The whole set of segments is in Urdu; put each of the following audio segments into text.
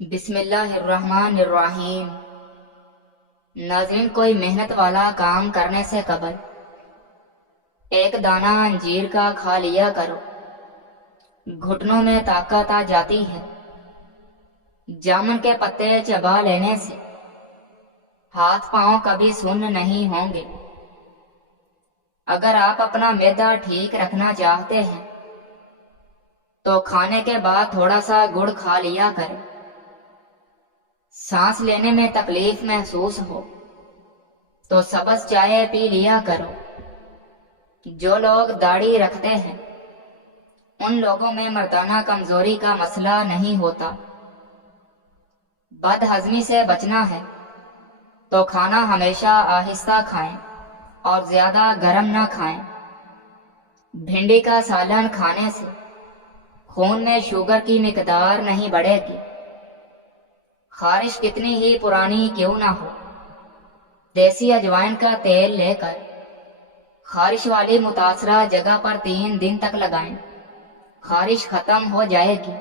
بسم اللہ الرحمن الرحیم۔ ناظرین، کوئی محنت والا کام کرنے سے قبل ایک دانہ انجیر کا کھا لیا کرو، گھٹنوں میں طاقت آ جاتی ہے۔ جامن کے پتے چبا لینے سے ہاتھ پاؤں کبھی سن نہیں ہوں گے۔ اگر آپ اپنا معدہ ٹھیک رکھنا چاہتے ہیں تو کھانے کے بعد تھوڑا سا گڑ کھا لیا کریں۔ سانس لینے میں تکلیف محسوس ہو تو سبز چائے پی لیا کرو۔ جو لوگ داڑھی رکھتے ہیں ان لوگوں میں مردانہ کمزوری کا مسئلہ نہیں ہوتا۔ بد ہضمی سے بچنا ہے تو کھانا ہمیشہ آہستہ کھائیں اور زیادہ گرم نہ کھائیں۔ بھنڈی کا سالن کھانے سے خون میں شوگر کی مقدار نہیں بڑھے گی۔ خارش کتنی ہی پرانی کیوں نہ ہو، دیسی اجوائن کا تیل لے کر خارش والی متاثرہ جگہ پر 3 دن تک لگائیں، خارش ختم ہو جائے گی۔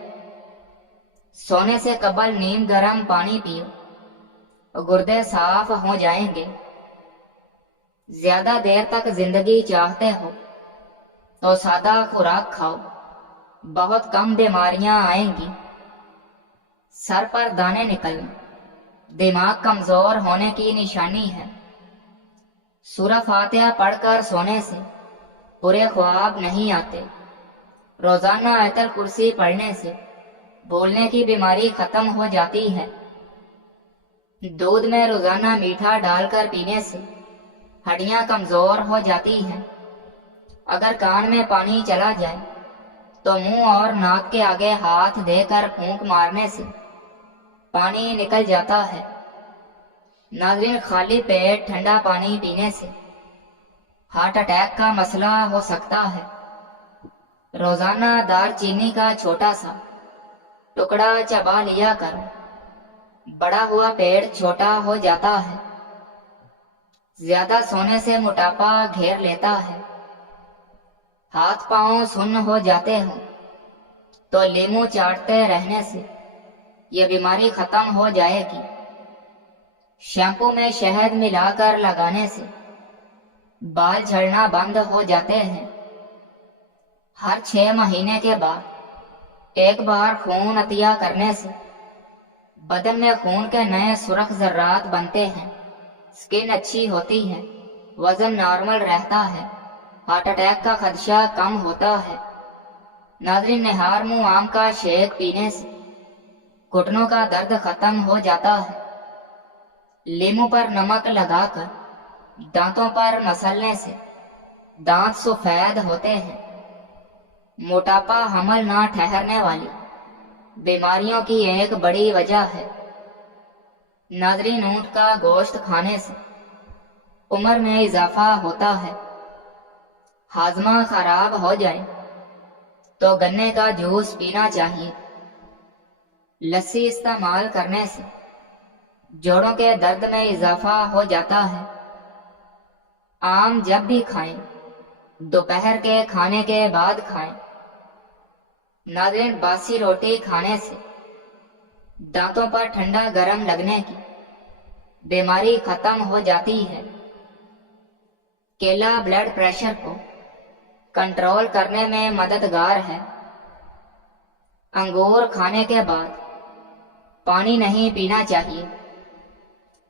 سونے سے قبل نیم گرم پانی پیو، گردے صاف ہو جائیں گے۔ زیادہ دیر تک زندگی چاہتے ہو تو سادہ خوراک کھاؤ، بہت کم بیماریاں آئیں گی۔ سر پر دانے نکلنا دماغ کمزور ہونے کی نشانی ہے۔ سورہ فاتحہ پڑھ کر سونے سے برے خواب نہیں آتے۔ روزانہ آیت الکرسی پڑھنے سے بھولنے کی بیماری ختم ہو جاتی ہے۔ دودھ میں روزانہ میٹھا ڈال کر پینے سے ہڈیاں کمزور ہو جاتی ہیں۔ اگر کان میں پانی چلا جائے تو منہ اور ناک کے آگے ہاتھ دے کر پھونک مارنے سے پانی نکل جاتا ہے۔ ناظرین، خالی پیٹ ٹھنڈا پانی پینے سے ہارٹ اٹیک کا مسئلہ ہو سکتا ہے۔ روزانہ دار چینی کا چھوٹا سا ٹکڑا چبا لیا کرو، بڑا ہوا پیٹ چھوٹا ہو جاتا ہے۔ زیادہ سونے سے موٹاپا گھیر لیتا ہے۔ ہاتھ پاؤں سن ہو جاتے ہوں تو لیمو چاٹتے رہنے سے یہ بیماری ختم ہو جائے گی۔ شیمپو میں شہد ملا کر لگانے سے بال جھڑنا بند ہو جاتے ہیں۔ ہر 6 مہینے کے بعد ایک بار خون عطیہ کرنے سے بدن میں خون کے نئے سرخ ذرات بنتے ہیں، سکن اچھی ہوتی ہے، وزن نارمل رہتا ہے، ہارٹ اٹیک کا خدشہ کم ہوتا ہے۔ ناظرین، نہار منہ آم کا شیک پینے سے گھٹنوں کا درد ختم ہو جاتا ہے۔ لیمو پر نمک لگا کر دانتوں پر مسلنے سے دانت سفید ہوتے ہیں۔ موٹاپا حمل نہ ٹھہرنے والی بیماریوں کی ایک بڑی وجہ ہے۔ ناظرین، اونٹ کا گوشت کھانے سے عمر میں اضافہ ہوتا ہے۔ ہاضمہ خراب ہو جائے تو گنے کا جوس پینا چاہیے۔ لسی استعمال کرنے سے جوڑوں کے درد میں اضافہ ہو جاتا ہے۔ آم جب بھی کھائیں دوپہر کے کھانے کے بعد کھائیں۔ ناظرین، باسی روٹی کھانے سے دانتوں پر ٹھنڈا گرم لگنے کی بیماری ختم ہو جاتی ہے۔ کیلا بلڈ پریشر کو کنٹرول کرنے میں مددگار ہے۔ انگور کھانے کے بعد پانی نہیں پینا چاہیے،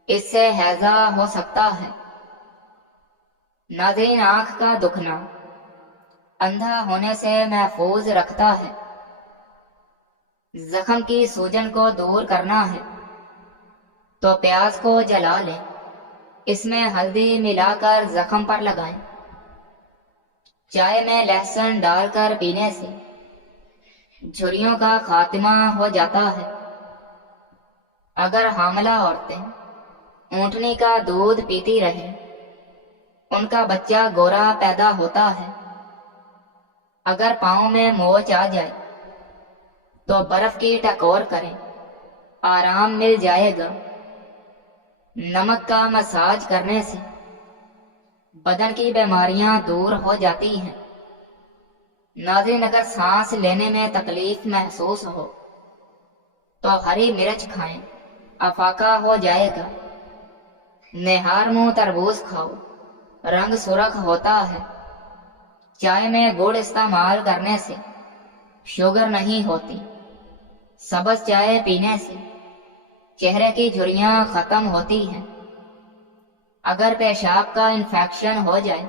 اس سے ہیضہ ہو سکتا ہے۔ ناظرین، آنکھ کا دکھنا اندھا ہونے سے محفوظ رکھتا ہے۔ زخم کی سوجن کو دور کرنا ہے تو پیاز کو جلا لیں، اس میں ہلدی ملا کر زخم پر لگائیں۔ چائے میں لہسن ڈال کر پینے سے جھریوں کا خاتمہ ہو جاتا ہے۔ اگر حاملہ عورتیں اونٹنی کا دودھ پیتی رہیں ان کا بچہ گورا پیدا ہوتا ہے۔ اگر پاؤں میں موچ آ جائے تو برف کی ٹکور کریں، آرام مل جائے گا۔ نمک کا مساج کرنے سے بدن کی بیماریاں دور ہو جاتی ہیں۔ ناظرین، اگر سانس لینے میں تکلیف محسوس ہو تو ہری مرچ کھائیں، افاقہ ہو جائے گا۔ نہار منہ تربوز کھاؤ، رنگ سرخ ہوتا ہے۔ چائے میں گڑ استعمال کرنے سے شوگر نہیں ہوتی۔ سبز چائے پینے سے چہرے کی جھریاں ختم ہوتی ہیں۔ اگر پیشاب کا انفیکشن ہو جائے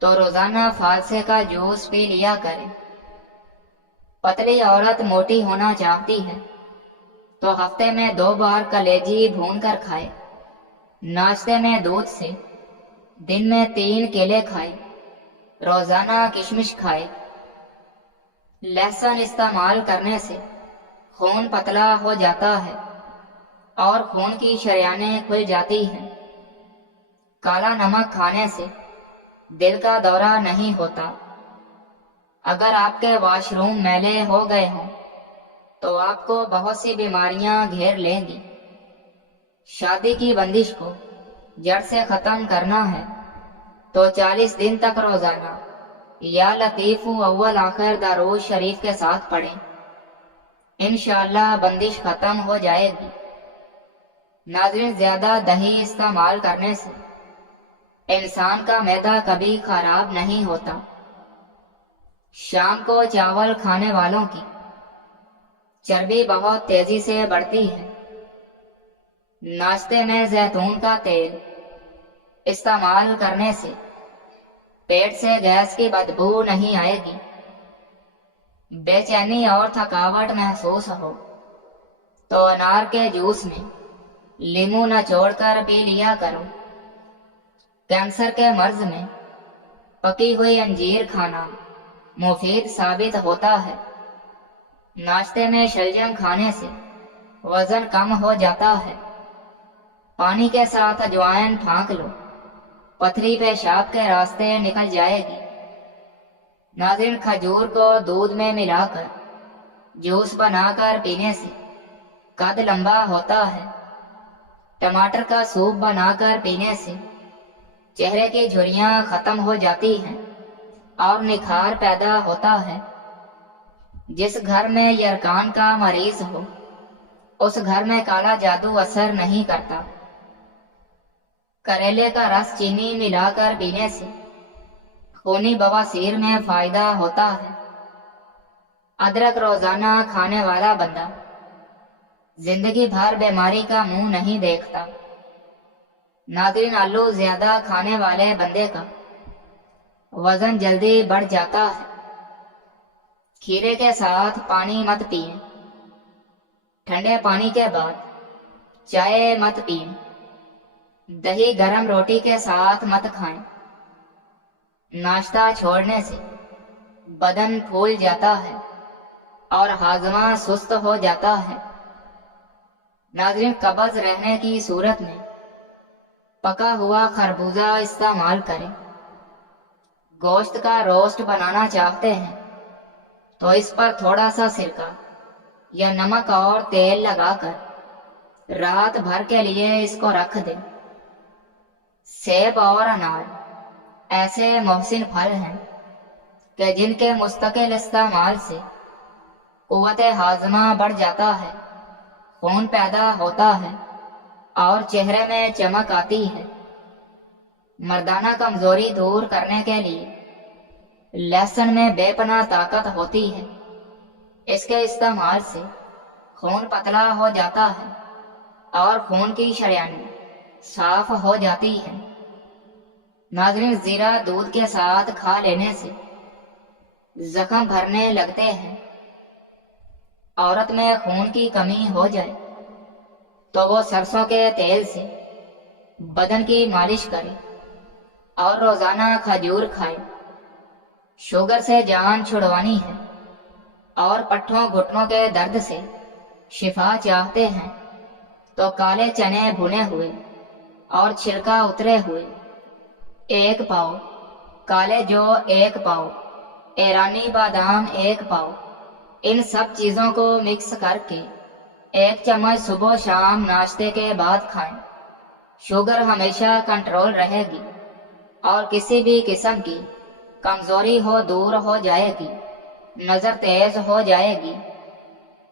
تو روزانہ فالسے کا جوس پی لیا کریں۔ پتلی عورت موٹی ہونا چاہتی ہے تو ہفتے میں 2 بار کلیجی بھون کر کھائے۔ ناشتے میں دودھ سے دن میں 3 کیلے کھائے، روزانہ کشمش کھائے۔ لہسن استعمال کرنے سے خون پتلا ہو جاتا ہے اور خون کی شریانیں کھل جاتی ہیں۔ کالا نمک کھانے سے دل کا دورہ نہیں ہوتا۔ اگر آپ کے واش روم میلے ہو گئے ہوں تو آپ کو بہت سی بیماریاں گھیر لیں گی۔ شادی کی بندش کو جڑ سے ختم کرنا ہے تو 40 دن تک روزانہ یا لطیف اول آخر درود شریف کے ساتھ پڑھیں۔ انشاءاللہ بندش ختم ہو جائے گی۔ ناظرین، زیادہ دہی استعمال کرنے سے انسان کا معدہ کبھی خراب نہیں ہوتا۔ شام کو چاول کھانے والوں کی چربی بہت تیزی سے بڑھتی ہے۔ ناشتے میں زیتون کا تیل استعمال کرنے سے پیٹ سے گیس کی بدبو نہیں آئے گی۔ بے چینی اور تھکاوٹ محسوس ہو تو انار کے جوس میں لیمو نچوڑ کر پی لیا کرو۔ کینسر کے مرض میں پکی ہوئی انجیر کھانا مفید ثابت ہوتا ہے۔ ناشتے میں شلجم کھانے سے وزن کم ہو جاتا ہے۔ پانی کے ساتھ اجوائن پھانک لو، پتھری پیشاب کے راستے نکل جائے گی۔ ناظرین، کھجور کو دودھ میں ملا کر جوس بنا کر پینے سے قد لمبا ہوتا ہے۔ ٹماٹر کا سوپ بنا کر پینے سے چہرے کی جھریاں ختم ہو جاتی ہیں اور نکھار پیدا ہوتا ہے۔ جس گھر میں یرکان کا مریض ہو اس گھر میں کالا جادو اثر نہیں کرتا۔ کریلے کا رس چینی ملا کر پینے سے خونی بواسیر میں فائدہ ہوتا ہے۔ ادرک روزانہ کھانے والا بندہ زندگی بھر بیماری کا منہ نہیں دیکھتا۔ ناظرین، آلو زیادہ کھانے والے بندے کا وزن جلدی بڑھ جاتا ہے۔ کھیرے کے ساتھ پانی مت پئیں۔ ٹھنڈے پانی کے بعد چائے مت پئیں۔ دہی گرم روٹی کے ساتھ مت کھائیں۔ ناشتہ چھوڑنے سے بدن پھول جاتا ہے اور ہاضمہ سست ہو جاتا ہے۔ ناظرین، قبض رہنے کی صورت میں پکا ہوا خربوزہ استعمال کریں۔ گوشت کا روسٹ بنانا چاہتے ہیں تو اس پر تھوڑا سا سرکہ یا نمک اور تیل لگا کر رات بھر کے لیے اس کو رکھ دیں۔ سیب اور انار ایسے محسن پھل ہیں کہ جن کے مستقل استعمال سے قوت ہاضمہ بڑھ جاتا ہے، خون پیدا ہوتا ہے اور چہرے میں چمک آتی ہے۔ مردانہ کمزوری دور کرنے کے لیے لہسن میں بے پناہ طاقت ہوتی ہے۔ اس کے استعمال سے خون پتلا ہو جاتا ہے اور خون کی شریانیں صاف ہو جاتی ہیں۔ ناظرین، زیرہ دودھ کے ساتھ کھا لینے سے زخم بھرنے لگتے ہیں۔ عورت میں خون کی کمی ہو جائے تو وہ سرسوں کے تیل سے بدن کی مالش کرے اور روزانہ کھجور کھائے۔ شوگر سے جان چھڑوانی ہے اور پٹھوں گھٹنوں کے درد سے شفا چاہتے ہیں تو کالے چنے بھنے ہوئے اور چھلکا اترے ہوئے 1 پاؤ، کالے جو 1 پاؤ، ایرانی بادام 1 پاؤ، ان سب چیزوں کو مکس کر کے 1 چمچ صبح و شام ناشتے کے بعد کھائیں۔ شوگر ہمیشہ کنٹرول رہے گی اور کسی بھی قسم کی کمزوری دور ہو جائے گی، نظر تیز ہو جائے گی۔